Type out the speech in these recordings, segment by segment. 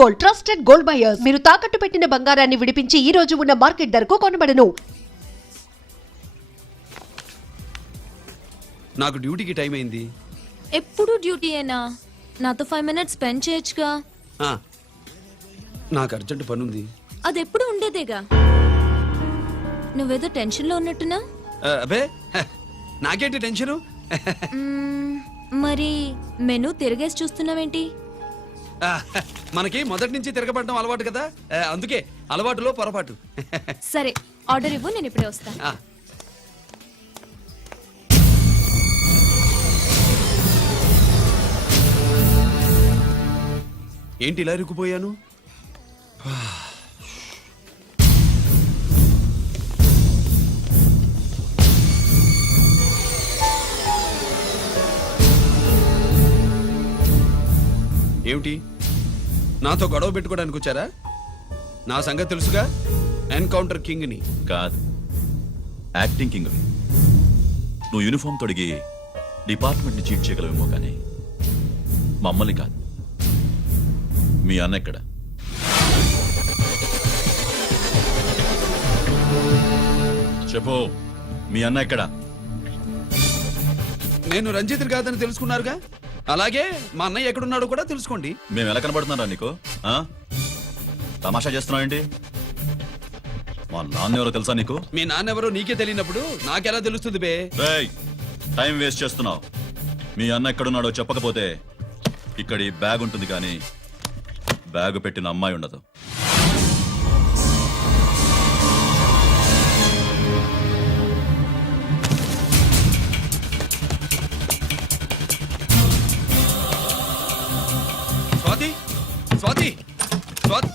Gold, trusted gold buyers. మీరు తాకట్టు పెట్టిన బంగారాన్ని విడిపించి ఈ రోజు ఉన్న మార్కెట్ ధరకు కొనబడను. నాకు డ్యూటీకి టైం అయింది. ఎప్పుడు డ్యూటీయేనా? నాతో 5 minutes స్పెండ్ చేయొచ్చుగా. నాకు అర్జెంట్ పని ఉంది. అది ఎప్పుడు ఉండేదేగా. నువ్వేదో టెన్షన్లో ఉన్నట్టున్నా? అబే నాకేంటి టెన్షను? మరి మెనూ తిరగేసి చూస్తున్నావేంటి? మనకి మొదటి నుంచి తిరగబడడం అలవాటు కదా, అందుకే అలవాటులో పొరపాటు. సరే ఆర్డర్ ఇవ్వు, నేను ఇప్పుడే వస్తా. ఏంటి ఇలా ఇరుక్కుపోయాను? ఏమిటి, నాతో గొడవ పెట్టుకోవడానికి వచ్చారా? నా సంగతి తెలుసుగా, ఎన్కౌంటర్ కింగ్ ని. కాదు, యాక్టింగ్ కింగ్. నువ్వు యూనిఫామ్ తొడిగి డిపార్ట్మెంట్ ని చీట్ చేయగలవేమో కానీ మమ్మల్ని కాదు. మీ అన్న ఎక్కడ? చెప్పు, మీ అన్న ఎక్కడ? నేను రంజిత్ కాదని తెలుసుకున్నారుగా, అలాగే మా అన్నయ్య ఎక్కడున్నాడో కూడా తెలుసుకోండి. మేము ఎలా కనబడుతున్నారా నీకు? తమాషా చేస్తున్నావు ఏంటి? మా నాన్న ఎవరో తెలుసా నీకు? మీ నాన్నెవరో నీకే తెలియనప్పుడు నాకెలా తెలుస్తుంది బే? టైం వేస్ట్ చేస్తున్నావు. మీ అన్న ఎక్కడున్నాడో చెప్పకపోతే ఇక్కడ ఈ బ్యాగ్ ఉంటుంది కానీ బ్యాగ్ పెట్టిన అమ్మాయి ఉండదు. Swathi, Swathi, Swathi.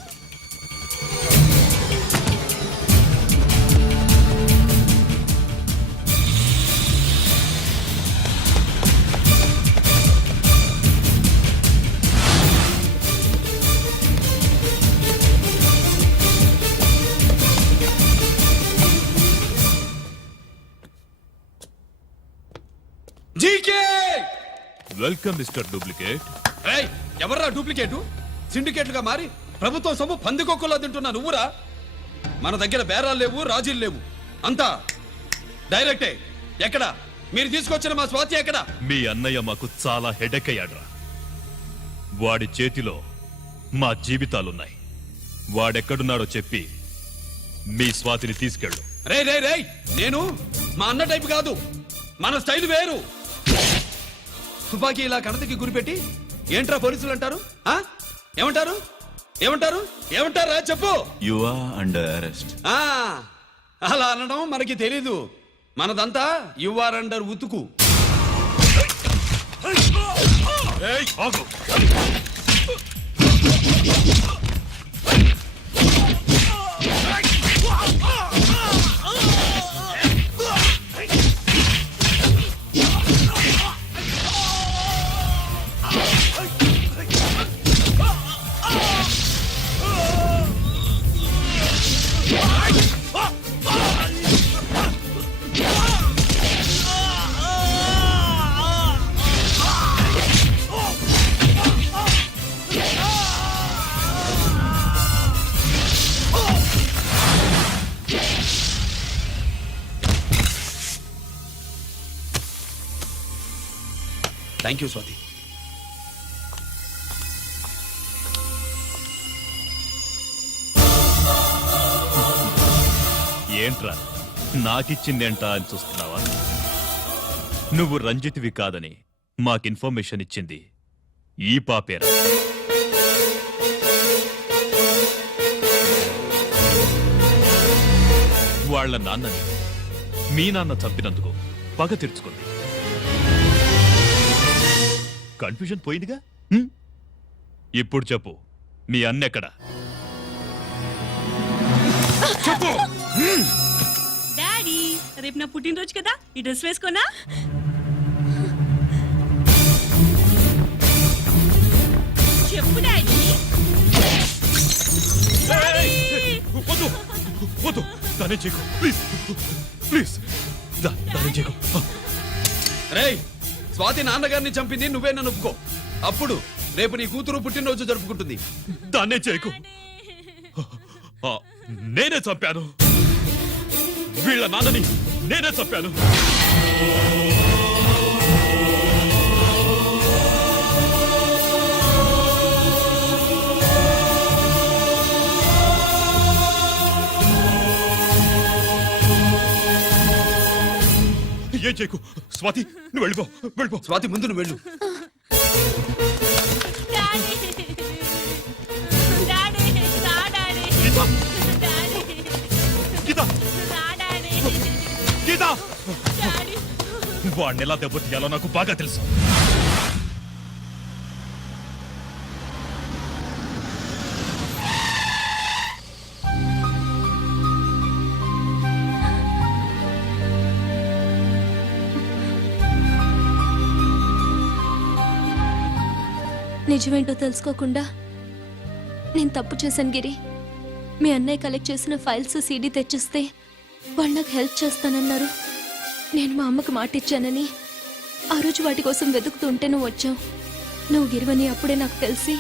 GK, welcome mister duplicate. ఎవర్రా డూప్లికేటు? సిండికేట్లుగా మారి ప్రభుత్వం సొమ్ము పందికొక్కులా తింటున్నా నువ్వురా? మన దగ్గర బేరాలు లేవు, రాజీలు లేవు, అంతా డైరెక్టే. ఎక్కడ మీరు తీసుకొచ్చిన మా స్వాతి ఎక్కడ? మీ అన్నయ్య మాకు చాలా హెడెక్ అయ్యాడ్రా. వాడి చేతిలో మా జీవితాలున్నాయి. వాడెక్కడున్నాడో చెప్పి మీ స్వాతిని తీసుకెళ్ళు. రే రే రే, నేను మా అన్న టైపు కాదు, మన స్టైల్ వేరు. తుపాకీ ఇలా కణతకి గురిపెట్టి ఏంట్రా పోలీసులు అంటారు? ఏమంటారు? ఏమంటారు? ఏమంటారా చెప్పు. You are under arrest. అలా అనడం మనకి తెలీదు. మనదంతా యు ఆర్ అండర్ ఉతుకు. Thank you Swati. ఏంట్రా నాకిచ్చిందేంటా అని చూస్తున్నావా? నువ్వు రంజిత్వి కాదని మాకు ఇన్ఫర్మేషన్ ఇచ్చింది ఈ పాపేరా. వాళ్ళ నాన్నని మీ నాన్న చంపినందుకు పగ తీర్చుకుంది. కన్ఫ్యూజన్ పోయిందిగా. ఇప్పుడు చెప్పు, మీ అన్నెక్కడ? చెప్పు. డాడీ, రేపు నా పుట్టినరోజు కదా, ఈ డ్రెస్ వేసుకోనా? చెప్పు డాడీ. వద్దు వద్దు, దానే చేయకు ప్లీజ్ ప్లీజ్, దానే చేయకు. రేయ్, స్వాతి నాన్నగారిని చంపింది నువ్వే, నన్ను ఒప్పుకో. అప్పుడు రేపు నీ కూతురు పుట్టినరోజు జరుపుకుంటుంది. దాన్నే చేయకు. ఆ, నేనే చంపాను. వీళ్ళ నాన్నని నేనే చంపాను. ఏం చేయకు. స్వాతి, నువ్వు వెళ్ళిపో. స్వాతి, ముందు నువ్వు వెళ్ళు. డాడీ డాడీ రా డాడీ డాడీ గీత, రా డాడీ గీత, డాడీ వాడిని ఎలా దెబ్బతీయాలో నాకు బాగా తెలుసు. నిజమేంటో తెలుసుకోకుండా నేను తప్పు చేశాను గిరి. మీ అన్నయ్య కలెక్ట్ చేసిన ఫైల్స్ సీడీ తెచ్చిస్తే వాళ్ళు నాకు హెల్ప్ చేస్తానన్నారు. నేను మా అమ్మకు మాట ఇచ్చానని ఆ రోజు వాటి కోసం వెతుకుతూ ఉంటే నువ్వు వచ్చావు. నువ్వు గిరివని అప్పుడే నాకు తెలిసి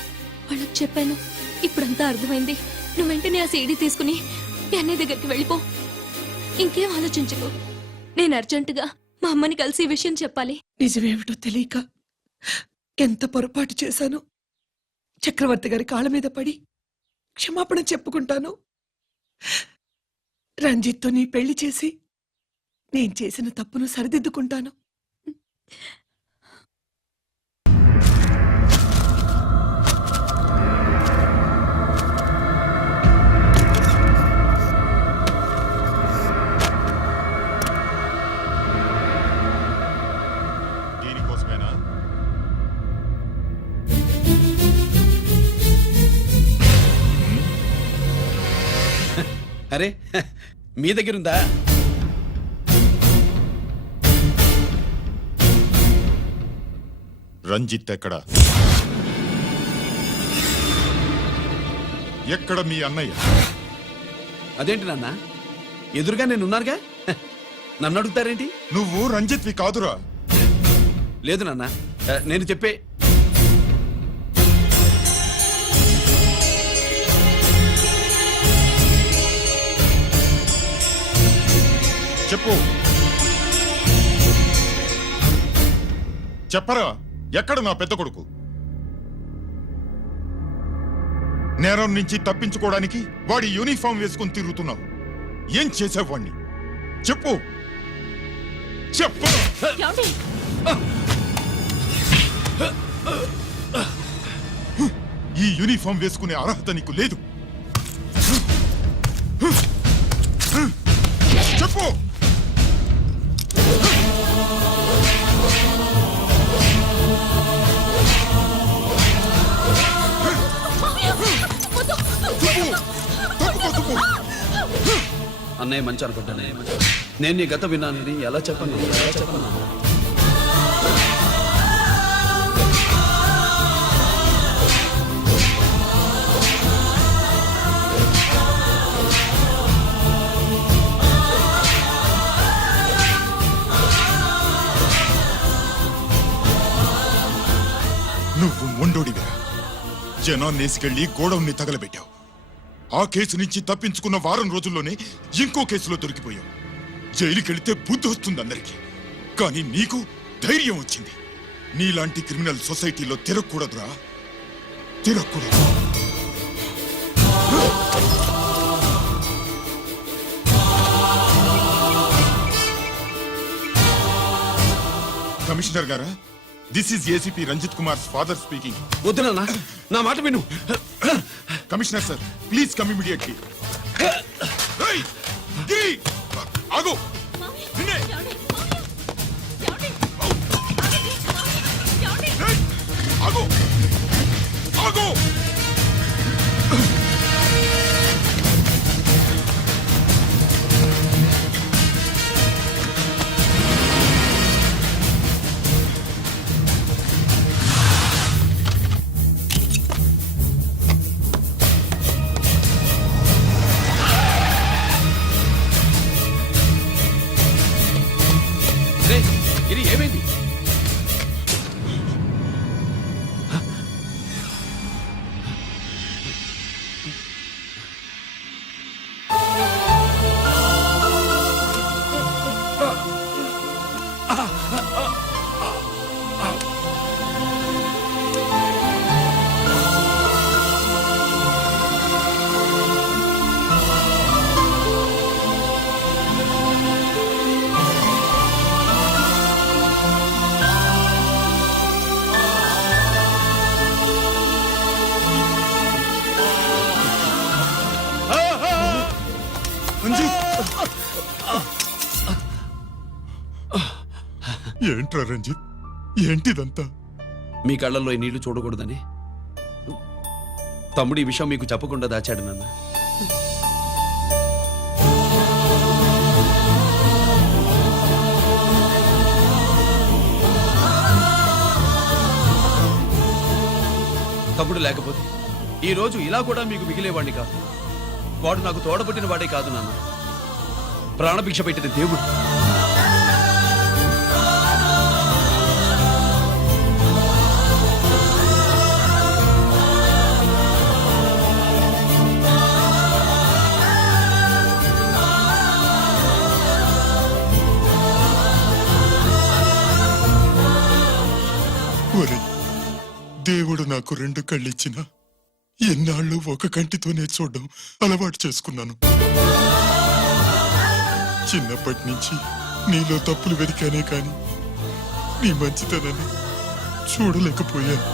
వాళ్ళకి చెప్పాను. ఇప్పుడంతా అర్థమైంది. నువ్వు వెంటనే ఆ సీడీ తీసుకుని మీ అన్నయ్య దగ్గరికి వెళ్ళిపో. ఇంకేం ఆలోచించకు. నేను అర్జెంటుగా మా అమ్మని కలిసి ఈ విషయం చెప్పాలి. నిజమేమిటో తెలియక ఎంత పొరపాటు చేశాను. చక్రవర్తి గారి కాళ్ళ మీద పడి క్షమాపణ చెప్పుకుంటాను. రంజిత్తో నీ పెళ్లి చేసి నేను చేసిన తప్పును సరిదిద్దుకుంటాను. దీనికోసమేనా? అరే, మీ దగ్గరుందా? రంజిత్ ఎక్కడ? ఎక్కడ మీ అన్నయ్య? అదేంటి నాన్న, ఎదురుగా నేనున్నానుగా. నన్ను అడుగుతారేంటి? నువ్వు రంజిత్వి కాదురా. లేదు నాన్న, నేను చెప్పే. చెప్పు. చెప్పరా, ఎక్కడ నా పెద్ద కొడుకు? నేరం నుంచి తప్పించుకోవడానికి వాడి యూనిఫామ్ వేసుకుని తిరుగుతున్నావు. ఏం చేసావు వాణ్ణి? చెప్పు చెప్పు. ఏమండి? ఈ యూనిఫామ్ వేసుకునే అర్హత నీకు లేదు. చెప్పు. అన్నయ్య మంచి అనుకుంటానే. నేను నీ గత విన్నానని ఎలా చెప్పను? నువ్వు మొండోడిగా జనాన్నేసుకెళ్లి గోడౌన్ని తగలబెట్టావు. ఆ కేసు నుంచి తప్పించుకున్న వారం రోజుల్లోనే ఇంకో కేసులో దొరికిపోయావు. జైలుకెళ్తే బుద్ధి వస్తుంది అందరికీ, కానీ నీకు ధైర్యం వచ్చింది. నీలాంటి క్రిమినల్ సొసైటీలో తిరగకూడదురా, తిరగకూడదు. కమిషనర్ గారా, this is ACP Ranjith Kumar father speaking. వద్దు నాన్న, నా మాట విను. Commissioner sir, please come immediately. ఆగు. నిన్నే. ఏయ్, ఆగు. ఆగు. ఇది ఏమైంది? ఏంట్రా రంజిత్ ఏంటిదంతా? మీ కళ్ళల్లో ఈ నీళ్లు చూడకూడదని తమ్ముడు ఈ విషయం మీకు చెప్పకుండా దాచాడు నాన్న. తమ్ముడు లేకపోతే ఈ రోజు ఇలా కూడా మీకు మిగిలేవాడిని కాదు. వాడు నాకు తోడబుట్టిన వాడే కాదు నాన్న, ప్రాణభిక్ష పెట్టిన దేవుడు. ఒరే, దేవుడు నాకు 2 కళ్ళిచ్చినా ఎన్నాళ్ళు ఒక కంటితోనే చూడడం అలవాటు చేసుకున్నాను. చిన్నప్పటి నుంచి నీలో తప్పులు వెతికానే కాని నీ మంచితనాన్ని చూడలేకపోయాను.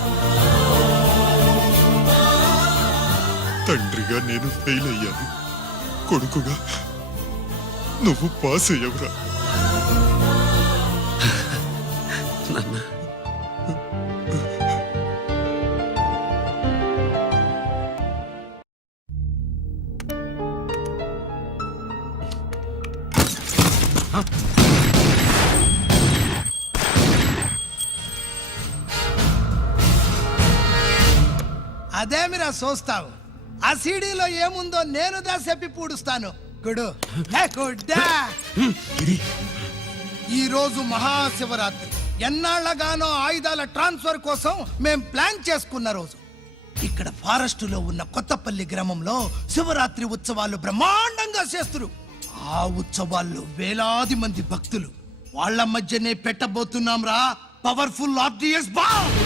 తండ్రిగా నేను ఫెయిల్ అయ్యాను, కొడుకుగా నువ్వు పాస్ అయ్యవురా. నాన్న, అదేమిరా చూస్తావు? ఆ సీడీలో ఏముందో నేను చెప్పి పూడుస్తాను. గుడు గుడ్డా. ఈ రోజు మహాశివరాత్రి. ఎన్నాళ్లగానో ఆయుధాల ట్రాన్స్ఫర్ కోసం మేం ప్లాన్ చేసుకున్న రోజు. ఇక్కడ ఫారెస్టులో ఉన్న కొత్తపల్లి గ్రామంలో శివరాత్రి ఉత్సవాలు బ్రహ్మాండంగా చేస్తురు. ఆ ఉత్సవాల్లో వేలాది మంది భక్తులు. వాళ్ళ మధ్యనే పెట్టబోతున్నాం రా పవర్ఫుల్ ఆర్డిఎస్ బాంబ్.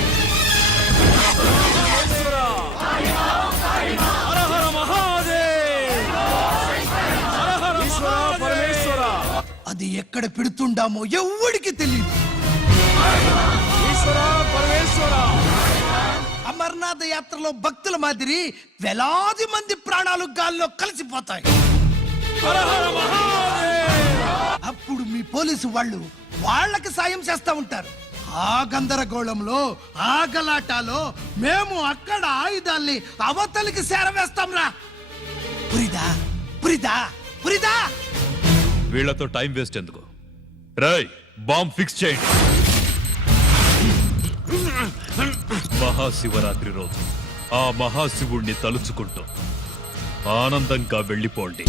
అది ఎక్కడ పెడుతుండామో ఎవ్వడికి తెలియదు. అమర్నాథ్ యాత్రలో భక్తుల మాదిరి వేలాది మంది ప్రాణాలు గాల్లో కలిసిపోతాయి. అప్పుడు మీ పోలీసు వాళ్ళు వాళ్ళకి సాయం చేస్తా ఉంటారు. ఆ గందరగోళంలో ఆ గలాటాలో మేము అక్కడ ఆయుధాల్ని అవతలికి చేరవేస్తాం రా. పురిదా పురిదా పురిదా. వీళ్లతో టైం వేస్ట్ ఎందుకు? రాయ్, బాంబ్ ఫిక్స్ చేయండి. మహాశివరాత్రి రోజు ఆ మహాశివుణ్ణి తలుచుకుంటూ ఆనందంగా వెళ్ళిపోండి.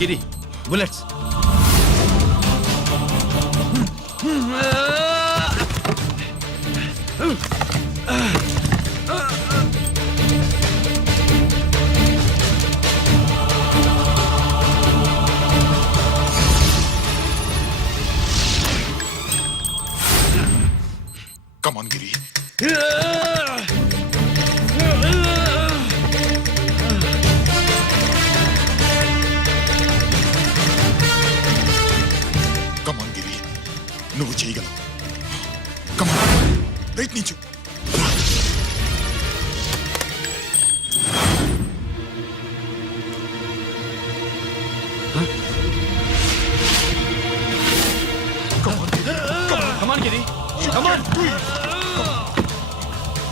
గిరి, bullets. Come on, Giri. Come on, Giri. నువ్వు చేయగలవు. Come on. ప్రయత్నించు. కమాన్ గిరి, కమాన్.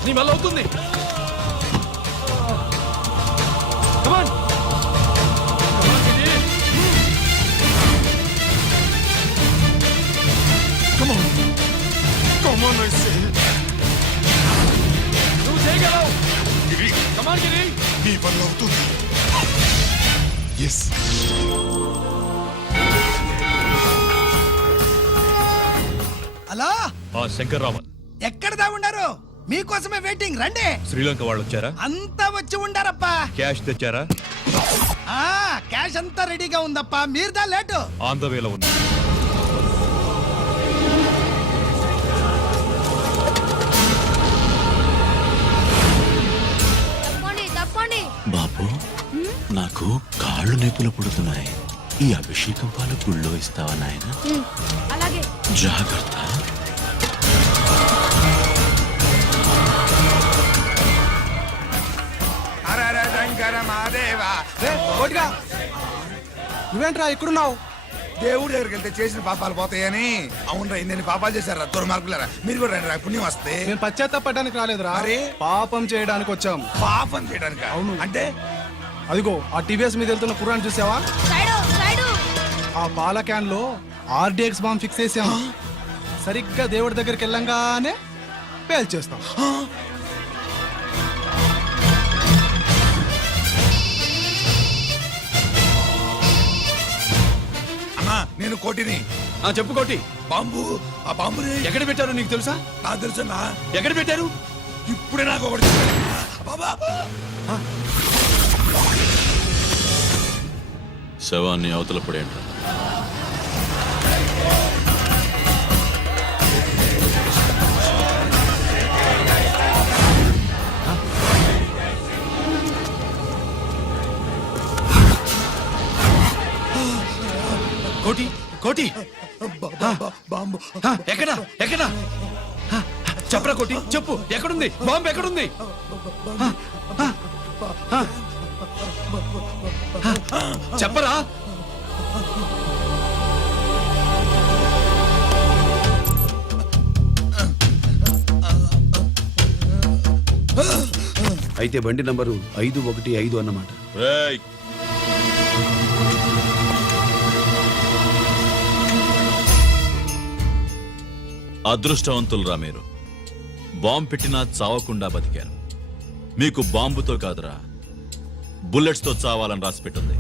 నీ వల్ల అవుతుంది. కమాన్. Come on. Come on, I say. నువ్వు చేయగలవు. గిరి, కమాన్ గిరి. నీ వల్ల అవుతుంది. ఎస్. హలో, ఆ శంకర్రామన్ ఎక్కడ దాగుండారు? మీకోసమే వెయిటింగ్. రండి. శ్రీలంక వాళ్ళు వచ్చారా? అంతా వచ్చి ఉండారప్పా. క్యాష్ తెచ్చారా? క్యాష్ అంతా రెడీగా ఉందప్పా. మీరుదా లేటు. ఆన్ ద వేలో ఉంది. తప్పండి తప్పండి. బాబు, నా మెరుపులు పుడుతున్నాయి. ఈ అభిషేకం పాలు గుళ్ళో ఇస్తావా నాయన? అలాగే. జాగ్రత్త. నువ్వేంట్రా ఇక్కడున్నావు? దేవుడి దగ్గరికి వెళ్తే చేసిన పాపాలు పోతాయని. అవునరా, ఇన్ని పాపాలు చేశారా దుర్మార్గులారా. మీరు కూడా రండి రా, పుణ్యం వస్తే. మేము పశ్చాత్తాపడడానికి రాలేదురా, మరి? పాపం చేయడానికి వచ్చాం. పాపం చేయడానికి? అవును. అంటే అదిగో ఆ టీవీఎస్ మీద వెళ్తున్న కుర్రాన్ని చూసావా? ఆ పాల క్యాన్ లో ఆర్డిఎక్స్ బాంబ్ ఫిక్స్ చేసాం. సరిగ్గా దేవుడి దగ్గరికి వెళ్ళంగానే పేల్చేస్తాం. అమ్మా, నేను కోటిని. చెప్పు కోటి. బాంబు, ఆ బాంబుని ఎక్కడ పెట్టారో నీకు తెలుసా? నాకు తెలుసన్నా. ఎక్కడ పెట్టారు? ఇప్పుడే నాకు ఒకటి బాబా. శవాన్ని అవతల పడేయండి. కోటి, కోటి. బాంబు ఎక్కడ ఎక్కడ? చెప్పరా కోటి, చెప్పు. ఎక్కడుంది బాంబు? ఎక్కడుంది? చెప్పరా. అయితే బండి నంబరు 515 అన్నమాట. రేయ్, అదృష్టవంతులురా మీరు. బాంబు పెట్టినా చావకుండా బతికారు. మీకు బాంబుతో కాదురా, బుల్లెట్స్తో చావాలని రాసి పెట్టింది.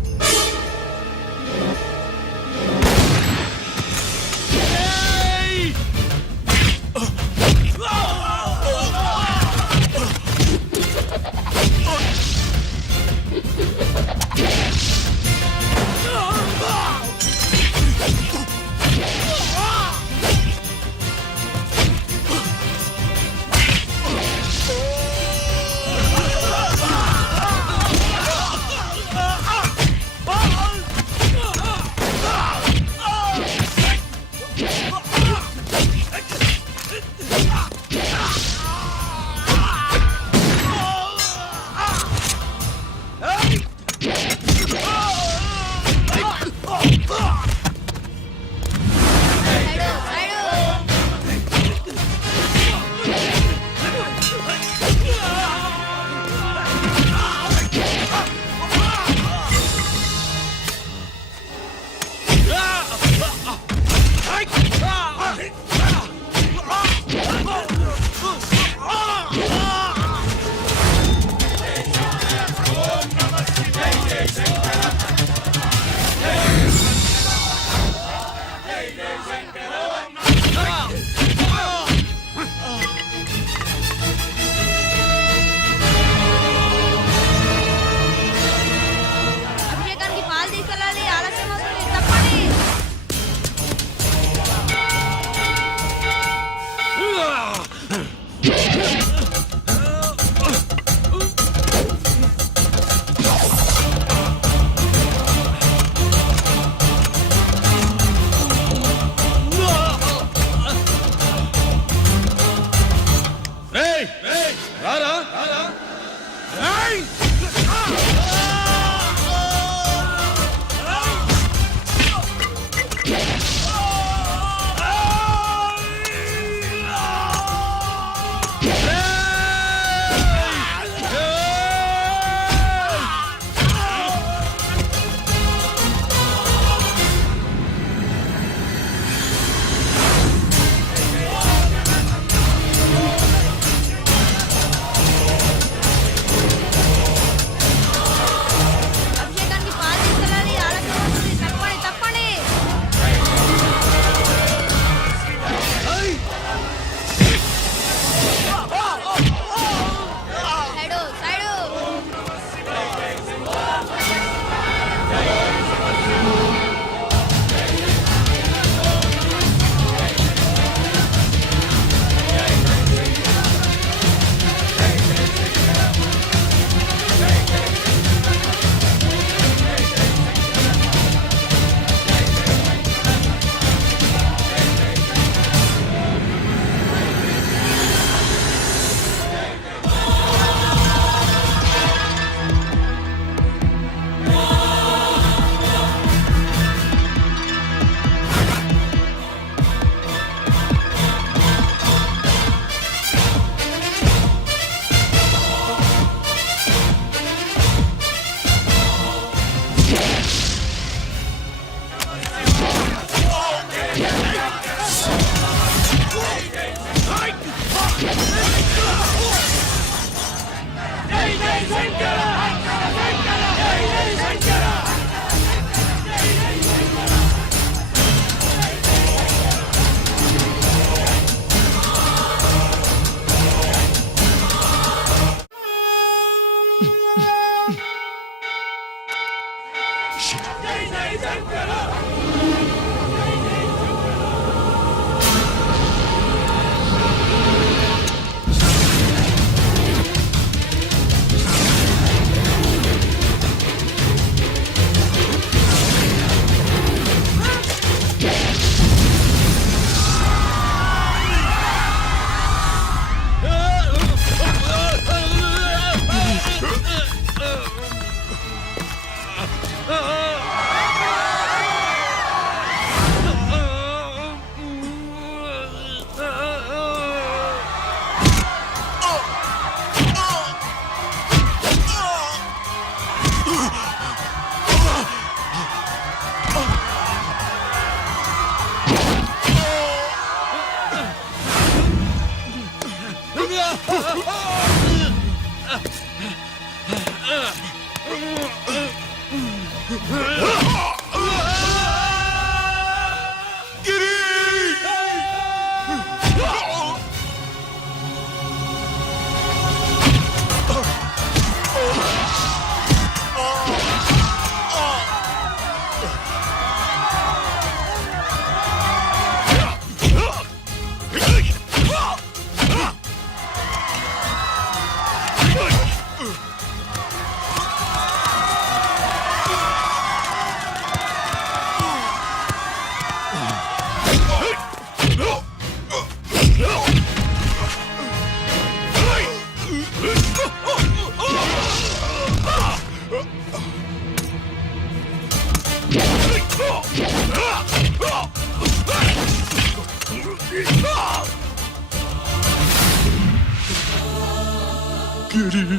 గిరి,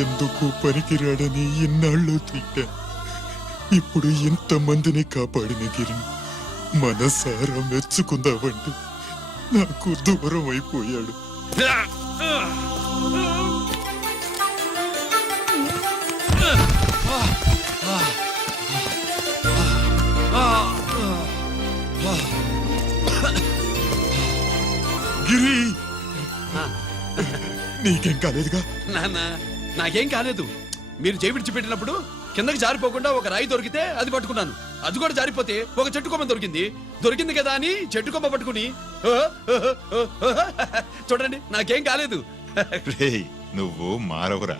ఎందుకు పనికిరాడని ఎన్నాళ్ళు తిట్టా. ఇప్పుడు ఎంతమందిని కాపాడిన గిరి మనసారా మెచ్చుకుందామంటే నాకు దూరం అయిపోయాడు. గిరి, నీకేం కాలేదుగా? నాన్న నాకేం కాలేదు. మీరు చేయి విడిచిపెట్టినప్పుడు కిందకి జారిపోకుండా ఒక రాయి దొరికితే అది పట్టుకున్నాను. అది కూడా జారిపోతే ఒక చెట్టు కొమ్మ దొరికింది కదా అని చెట్టు కొమ్మ పట్టుకుని చూడండి నాకేం కాలేదు. రేయ్, నువ్వు మారవురా.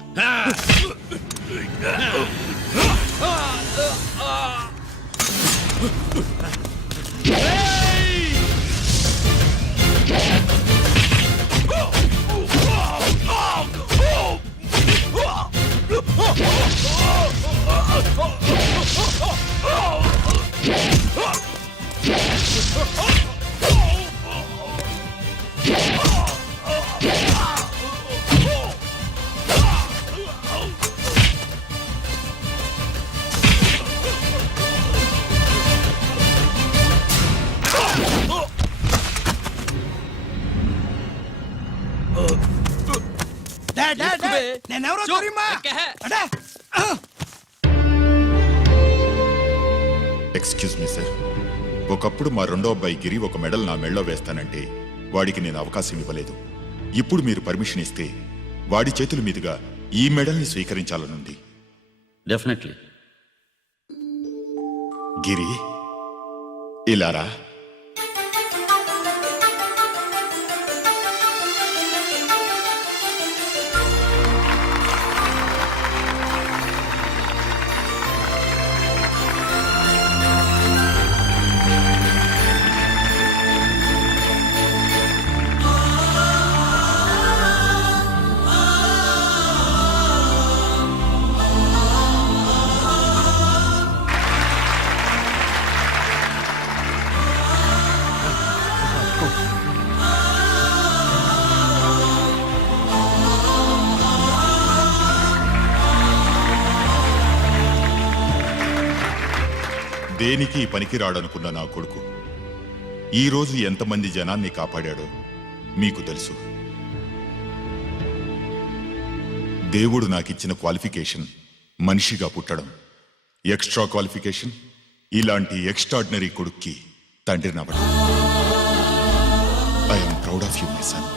నేనెవరో తెలియమా? అడే! ఎక్స్క్యూజ్ మీ సార్, ఒకప్పుడు మా రెండో అబ్బాయి గిరి ఒక మెడల్ నా మెడలో వేస్తానంటే వాడికి నేను అవకాశం ఇవ్వలేదు. ఇప్పుడు మీరు పర్మిషన్ ఇస్తే వాడి చేతుల మీదుగా ఈ మెడల్ని స్వీకరించాలనుంది. డెఫినెట్లీ. గిరి, ఇలారా. దేనికి పనికి రాడనుకున్న నా కొడుకు ఈరోజు ఎంతమంది జనాన్ని కాపాడాడో మీకు తెలుసు. దేవుడు నాకిచ్చిన క్వాలిఫికేషన్ మనిషిగా పుట్టడం, ఎక్స్ట్రా క్వాలిఫికేషన్ ఇలాంటి ఎక్స్ట్రాడినరీ కొడుక్కి తండ్రినవ్వడం. I'm proud of you my sun.